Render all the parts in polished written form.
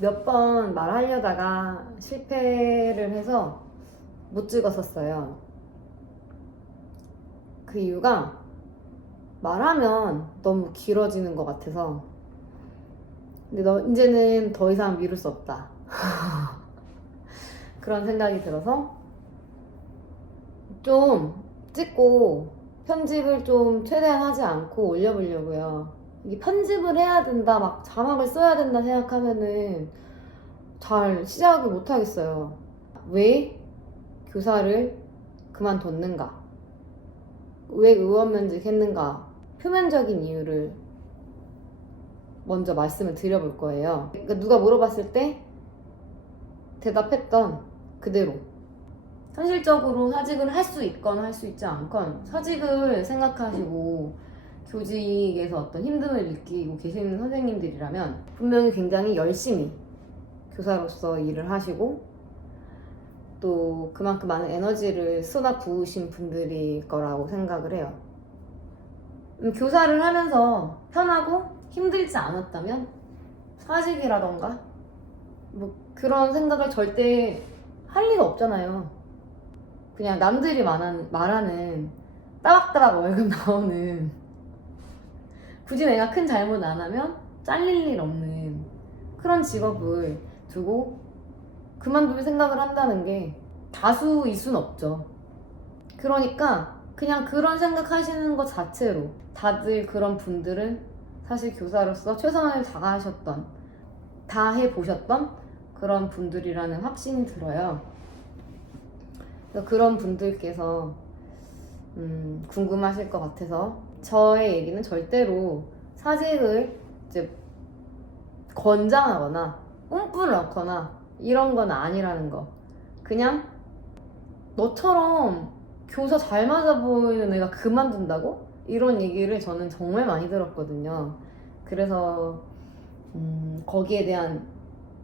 몇 번 말하려다가 실패를 해서 못 찍었었어요. 그 이유가 말하면 너무 길어지는 것 같아서. 근데 이제는 더 이상 미룰 수 없다. 그런 생각이 들어서 좀 찍고 편집을 좀 최대한 하지 않고 올려보려고요. 이게 편집을 해야 된다, 막 자막을 써야 된다 생각하면은 잘 시작을 못 하겠어요. 왜 교사를 그만뒀는가? 왜 의원면직 했는가? 표면적인 이유를 먼저 말씀을 드려볼 거예요. 그러니까 누가 물어봤을 때 대답했던 그대로. 현실적으로 사직을 할 수 있건 할 수 있지 않건 사직을 생각하시고 교직에서 어떤 힘듦을 느끼고 계시는 선생님들이라면 분명히 굉장히 열심히 교사로서 일을 하시고 또 그만큼 많은 에너지를 쏟아 부으신 분들일 거라고 생각을 해요. 교사를 하면서 편하고 힘들지 않았다면 사직이라던가 뭐 그런 생각을 절대 할 리가 없잖아요. 그냥 남들이 말하는 따박따박 월급 나오는, 굳이 내가 큰 잘못 안 하면 잘릴 일 없는 그런 직업을 두고 그만둘 생각을 한다는 게 다수일 순 없죠. 그러니까 그냥 그런 생각 하시는 것 자체로 다들 그런 분들은 사실 교사로서 최선을 다하셨던, 다 해보셨던 그런 분들이라는 확신이 들어요. 그래서 그런 분들께서 궁금하실 것 같아서 저의 얘기는 절대로 사직을 이제 권장하거나 뽐뿌를 넣거나 이런 건 아니라는 거. 그냥 너처럼 교사 잘 맞아 보이는 애가 그만둔다고? 이런 얘기를 저는 정말 많이 들었거든요. 그래서 거기에 대한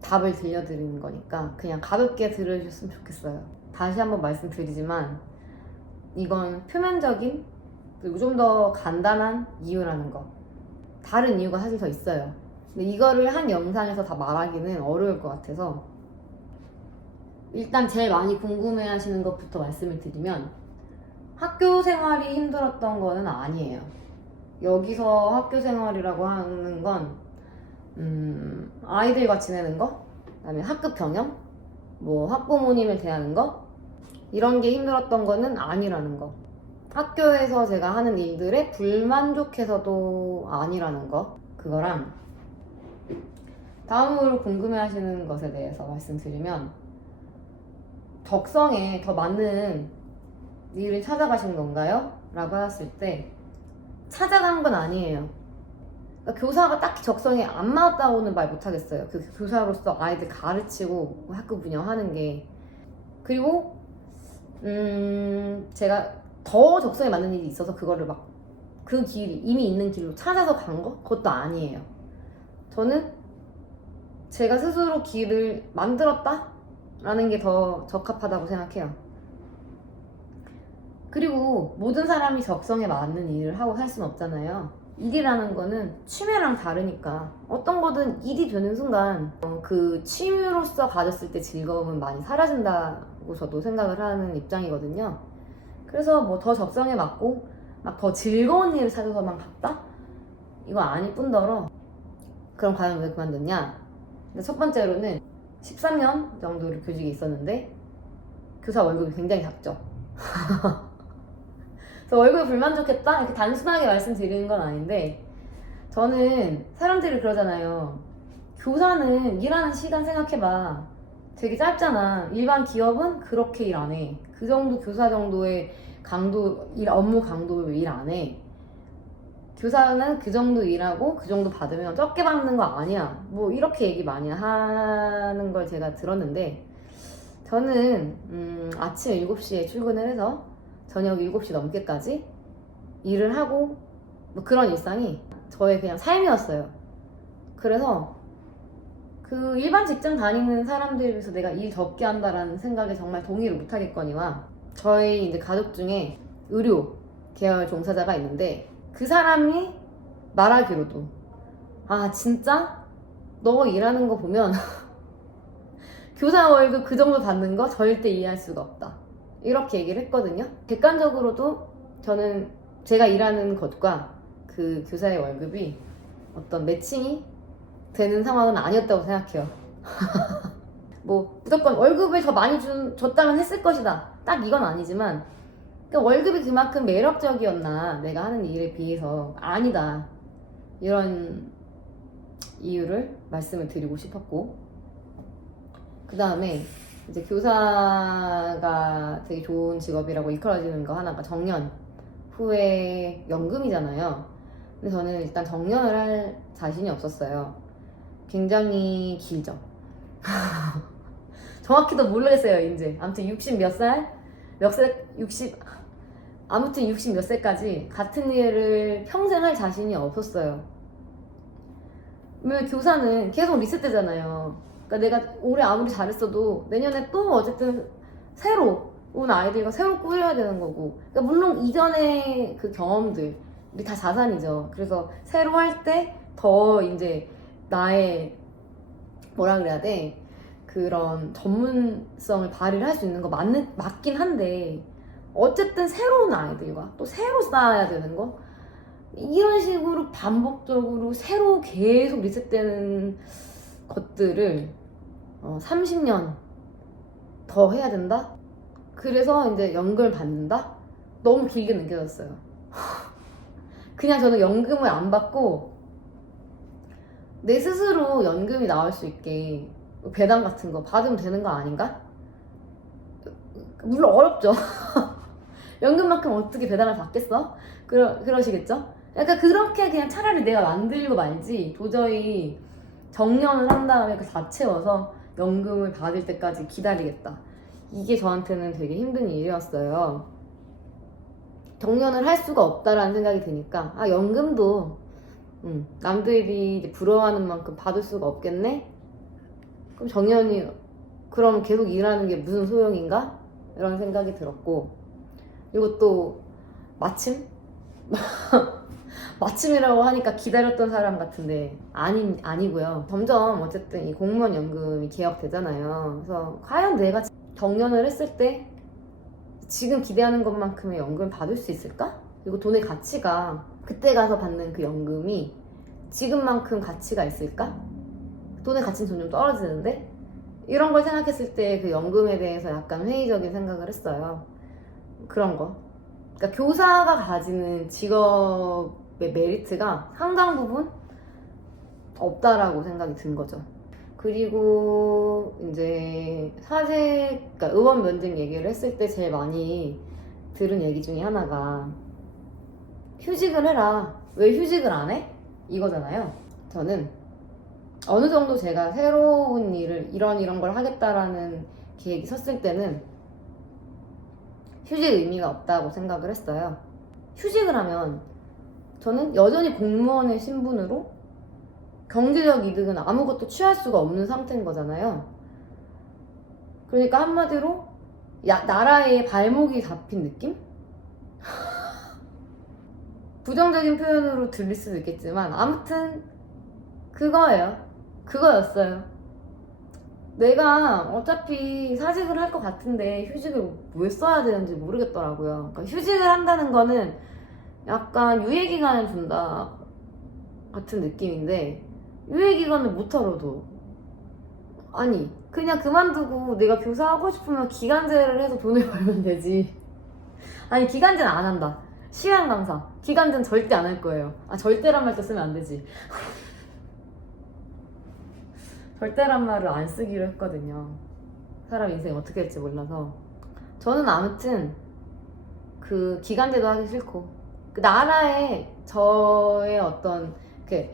답을 들려드리는 거니까 그냥 가볍게 들으셨으면 좋겠어요. 다시 한번 말씀드리지만 이건 표면적인, 그리고 좀 더 간단한 이유라는 거. 다른 이유가 사실 더 있어요. 근데 이거를 한 영상에서 다 말하기는 어려울 것 같아서 일단 제일 많이 궁금해 하시는 것부터 말씀을 드리면, 학교 생활이 힘들었던 거는 아니에요. 여기서 학교 생활이라고 하는 건 아이들과 지내는 거, 그다음에 학급 경영, 뭐 학부모님을 대하는 거, 이런 게 힘들었던 거는 아니라는 거. 학교에서 제가 하는 일들에 불만족해서도 아니라는 거. 그거랑 다음으로 궁금해 하시는 것에 대해서 말씀드리면, 적성에 더 맞는 일을 찾아가신 건가요? 라고 하셨을 때 찾아간 건 아니에요. 그러니까 교사가 딱히 적성에 안 맞았다고는 말 못하겠어요. 그 교사로서 아이들 가르치고 학급 운영하는 게. 그리고 제가 더 적성에 맞는 일이 있어서 그거를 막 그 길, 이미 있는 길로 찾아서 간 거? 그것도 아니에요. 저는 제가 스스로 길을 만들었다? 라는 게 더 적합하다고 생각해요. 그리고 모든 사람이 적성에 맞는 일을 하고 살 수는 없잖아요. 일이라는 거는 취미랑 다르니까 어떤 거든 일이 되는 순간 그 취미로서 가졌을 때 즐거움은 많이 사라진다고 저도 생각을 하는 입장이거든요. 그래서 뭐 더 적성에 맞고 막 더 즐거운 일을 찾아서만 갔다? 이거 아닐 뿐더러, 그럼 과연 왜 그만뒀냐? 근데 첫 번째로는 13년 정도를 교직에 있었는데 교사 월급이 굉장히 작죠. 그래서 월급에 불만족했다? 이렇게 단순하게 말씀드리는 건 아닌데, 저는 사람들이 그러잖아요. 교사는 일하는 시간 생각해봐. 되게 짧잖아. 일반 기업은 그렇게 일 안 해. 그 정도 교사 정도의 업무 강도 일 안 해. 교사는 그 정도 일하고 그 정도 받으면 적게 받는 거 아니야. 뭐 이렇게 얘기 많이 하는 걸 제가 들었는데, 저는 아침 7시에 출근을 해서 저녁 7시 넘게까지 일을 하고 뭐 그런 일상이 저의 그냥 삶이었어요. 그래서 그 일반 직장 다니는 사람들에 비해서 내가 일 적게 한다라는 생각에 정말 동의를 못 하겠거니와, 저희 이제 가족 중에 의료 계열 종사자가 있는데 그 사람이 말하기로도, 아 진짜 너 일하는 거 보면 교사 월급 그 정도 받는 거 절대 이해할 수가 없다. 이렇게 얘기를 했거든요. 객관적으로도 저는 제가 일하는 것과 그 교사의 월급이 어떤 매칭이 되는 상황은 아니었다고 생각해요. 뭐 무조건 월급을 더 많이 줬다면 했을 것이다. 딱 이건 아니지만 그러니까 월급이 그만큼 매력적이었나 내가 하는 일에 비해서 아니다. 이런 이유를 말씀을 드리고 싶었고 그 다음에 이제 교사가 되게 좋은 직업이라고 이끌어지는 거 하나가 정년 후에 연금이잖아요. 근데 저는 일단 정년을 할 자신이 없었어요. 굉장히 길죠. 정확히도 모르겠어요 이제. 아무튼 60 몇 살? 몇 살? 60 아무튼 60 몇 살까지 같은 일을 평생 할 자신이 없었어요. 왜 교사는 계속 리셋되잖아요. 그러니까 내가 올해 아무리 잘했어도 내년에 또 어쨌든 새로 온 아이들과 새로 꾸려야 되는 거고. 그러니까 물론 이전의 그 경험들이 다 자산이죠. 그래서 새로 할 때 더 이제 나의 뭐라 그래야 돼? 그런 전문성을 발휘를 할 수 있는 거 맞긴 한데 어쨌든 새로운 아이들과 또 새로 쌓아야 되는 거 이런 식으로 반복적으로 새로 계속 리셋되는 것들을 30년 더 해야 된다? 그래서 이제 연금을 받는다? 너무 길게 느껴졌어요. 그냥 저는 연금을 안 받고 내 스스로 연금이 나올 수 있게 배당 같은 거 받으면 되는 거 아닌가? 물론 어렵죠. 연금만큼 어떻게 배당을 받겠어? 그러시겠죠? 약간 그렇게 그냥 차라리 내가 만들고 말지 도저히 정년을 한 다음에 그 다 채워서 연금을 받을 때까지 기다리겠다. 이게 저한테는 되게 힘든 일이었어요. 정년을 할 수가 없다라는 생각이 드니까 연금도 남들이 이제 부러워하는 만큼 받을 수가 없겠네? 그럼 정년이 그럼 계속 일하는 게 무슨 소용인가? 이런 생각이 들었고 그리고 또 마침? 마침이라고 하니까 기다렸던 사람 같은데 아니고요. 점점 어쨌든 이 공무원 연금이 개혁되잖아요. 그래서 과연 내가 정년을 했을 때 지금 기대하는 것만큼의 연금을 받을 수 있을까? 그리고 돈의 가치가 그때 가서 받는 그 연금이 지금만큼 가치가 있을까? 돈의 가치는 점점 떨어지는데 이런 걸 생각했을 때 그 연금에 대해서 약간 회의적인 생각을 했어요. 그런 거. 그러니까 교사가 가지는 직업의 메리트가 상당 부분 없다라고 생각이 든 거죠. 그리고 이제 그러니까 의원 면접 얘기를 했을 때 제일 많이 들은 얘기 중에 하나가 휴직을 해라. 왜 휴직을 안 해? 이거잖아요. 저는 어느 정도 제가 새로운 일을 이런 걸 하겠다라는 계획이 섰을 때는 휴직 의미가 없다고 생각을 했어요. 휴직을 하면 저는 여전히 공무원의 신분으로 경제적 이득은 아무것도 취할 수가 없는 상태인 거잖아요. 그러니까 한마디로 나라의 발목이 잡힌 느낌? 부정적인 표현으로 들릴 수도 있겠지만 아무튼 그거였어요. 내가 어차피 사직을 할 것 같은데 휴직을 왜 써야 되는지 모르겠더라고요. 그러니까 휴직을 한다는 거는 약간 유예기간을 준다 같은 느낌인데 유예기간을 못 하러도 아니 그냥 그만두고 내가 교사하고 싶으면 기간제를 해서 돈을 벌면 되지. 아니 기간제는 안 한다. 시간 강사 기간제는 절대 안 할 거예요. 절대란 말 또 쓰면 안 되지. 절대란 말을 안 쓰기로 했거든요. 사람 인생 어떻게 될지 몰라서. 저는 아무튼 그 기간제도 하기 싫고 그 나라에 저의 어떤 그냥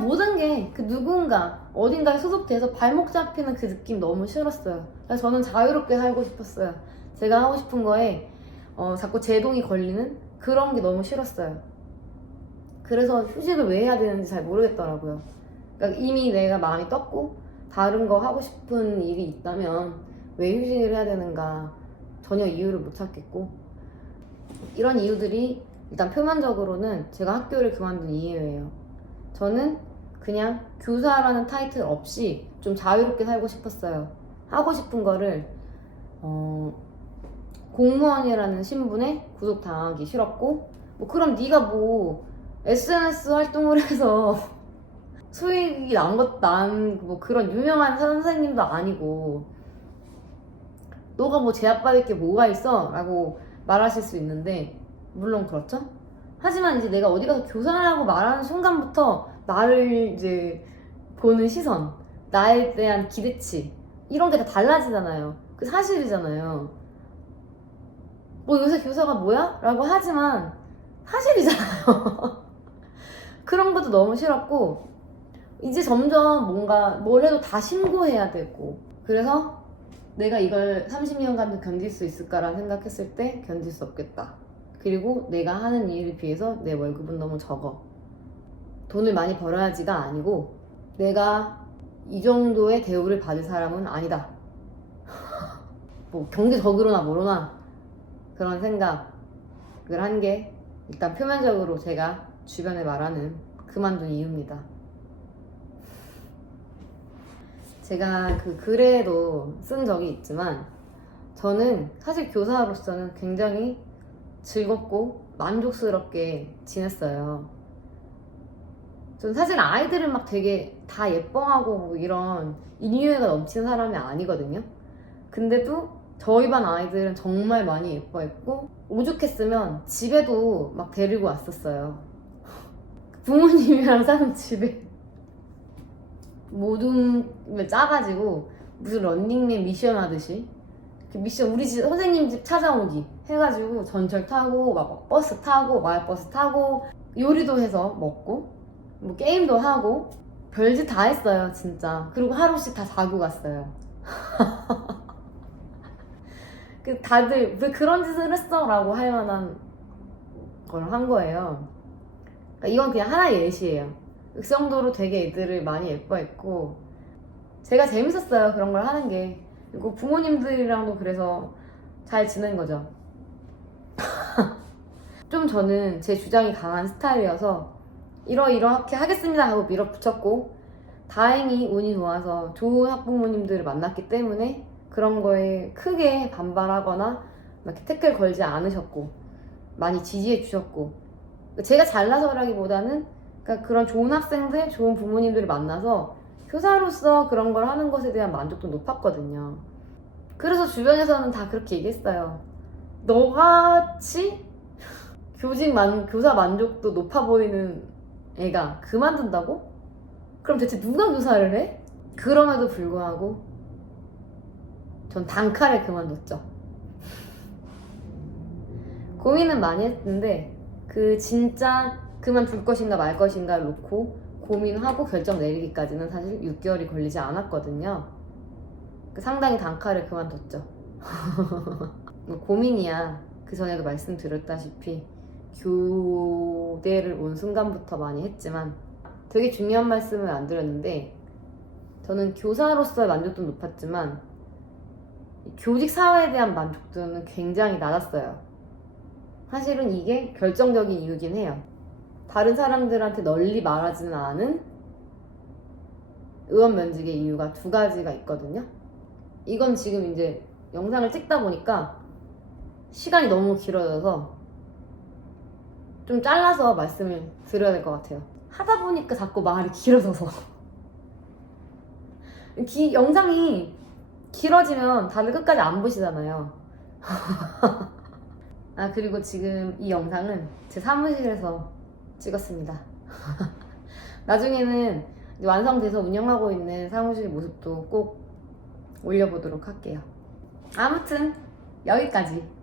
모든 게 그 누군가 어딘가에 소속돼서 발목 잡히는 그 느낌 너무 싫었어요. 그래서 저는 자유롭게 살고 싶었어요. 제가 하고 싶은 거에 자꾸 제동이 걸리는 그런 게 너무 싫었어요. 그래서 휴직을 왜 해야 되는지 잘 모르겠더라고요. 그러니까 이미 내가 마음이 떴고 다른 거 하고 싶은 일이 있다면 왜 휴직을 해야 되는가 전혀 이유를 못 찾겠고 이런 이유들이 일단 표면적으로는 제가 학교를 그만둔 이유예요. 저는 그냥 교사라는 타이틀 없이 좀 자유롭게 살고 싶었어요. 하고 싶은 거를 공무원이라는 신분에 구속당하기 싫었고, 뭐 그럼 네가 뭐 SNS 활동을 해서 수익이 난 그런 유명한 선생님도 아니고 너가 뭐 제압받을 게 뭐가 있어? 라고 말하실 수 있는데, 물론 그렇죠. 하지만 이제 내가 어디 가서 교사라고 말하는 순간부터 나를 이제 보는 시선, 나에 대한 기대치, 이런 게 다 달라지잖아요. 그 사실이잖아요. 뭐 요새 교사가 뭐야? 라고 하지만 사실이잖아요. 그런 것도 너무 싫었고, 이제 점점 뭔가 뭘 해도 다 신고해야 되고, 그래서 내가 이걸 30년간 견딜 수 있을까라는 생각했을 때 견딜 수 없겠다. 그리고 내가 하는 일에 비해서 내 월급은 너무 적어. 돈을 많이 벌어야지가 아니고 내가 이 정도의 대우를 받을 사람은 아니다. 뭐 경제적으로나 뭐로나 그런 생각을 한 게 일단 표면적으로 제가 주변에 말하는 그만둔 이유입니다. 제가 그 글에도 쓴 적이 있지만 저는 사실 교사로서는 굉장히 즐겁고 만족스럽게 지냈어요. 전 사실 아이들을 막 되게 다 예뻐하고 뭐 이런 인류애가 넘치는 사람이 아니거든요. 근데도 저희 반 아이들은 정말 많이 예뻐했고, 오죽했으면 집에도 막 데리고 왔었어요. 부모님이랑 사는 집에 모든 걸 짜가지고 무슨 런닝맨 미션 하듯이 미션, 우리 집 선생님 집 찾아오기 해가지고 전철 타고 막 버스 타고 마을버스 타고 요리도 해서 먹고 뭐 게임도 하고 별짓 다 했어요 진짜. 그리고 하루씩 다 자고 갔어요. 그 다들 왜 그런 짓을 했어? 라고 할 만한 걸 한 거예요. 그러니까 이건 그냥 하나의 예시예요. 그 정도로 되게 애들을 많이 예뻐했고 제가 재밌었어요 그런 걸 하는 게. 그리고 부모님들이랑도 그래서 잘 지낸 거죠. 좀 저는 제 주장이 강한 스타일이어서 이러이러하게 하겠습니다 하고 밀어붙였고, 다행히 운이 좋아서 좋은 학부모님들을 만났기 때문에 그런 거에 크게 반발하거나 이렇게 태클 걸지 않으셨고 많이 지지해 주셨고, 제가 잘나서라기보다는 그러니까 그런 좋은 학생들, 좋은 부모님들을 만나서 교사로서 그런 걸 하는 것에 대한 만족도 높았거든요. 그래서 주변에서는 다 그렇게 얘기했어요. 너같이 교사 만족도 높아 보이는 애가 그만둔다고? 그럼 대체 누가 교사를 해? 그럼에도 불구하고 전 단칼에 그만뒀죠. 고민은 많이 했는데 그 진짜 그만둘 것인가 말 것인가를 놓고 고민하고 결정 내리기까지는 사실 6개월이 걸리지 않았거든요. 상당히 단칼에 그만뒀죠. 고민이야. 그 전에도 말씀드렸다시피 교대를 온 순간부터 많이 했지만 되게 중요한 말씀을 안 드렸는데, 저는 교사로서의 만족도는 높았지만 교직 사회에 대한 만족도는 굉장히 낮았어요. 사실은 이게 결정적인 이유긴 해요. 다른 사람들한테 널리 말하지는 않은 의원 면직의 이유가 두 가지가 있거든요. 이건 지금 이제 영상을 찍다 보니까 시간이 너무 길어져서 좀 잘라서 말씀을 드려야 될 것 같아요. 하다 보니까 자꾸 말이 길어져서 영상이 길어지면 다들 끝까지 안 보시잖아요. 아, 그리고 지금 이 영상은 제 사무실에서 찍었습니다. 나중에는 완성돼서 운영하고 있는 사무실 모습도 꼭 올려보도록 할게요. 아무튼 여기까지.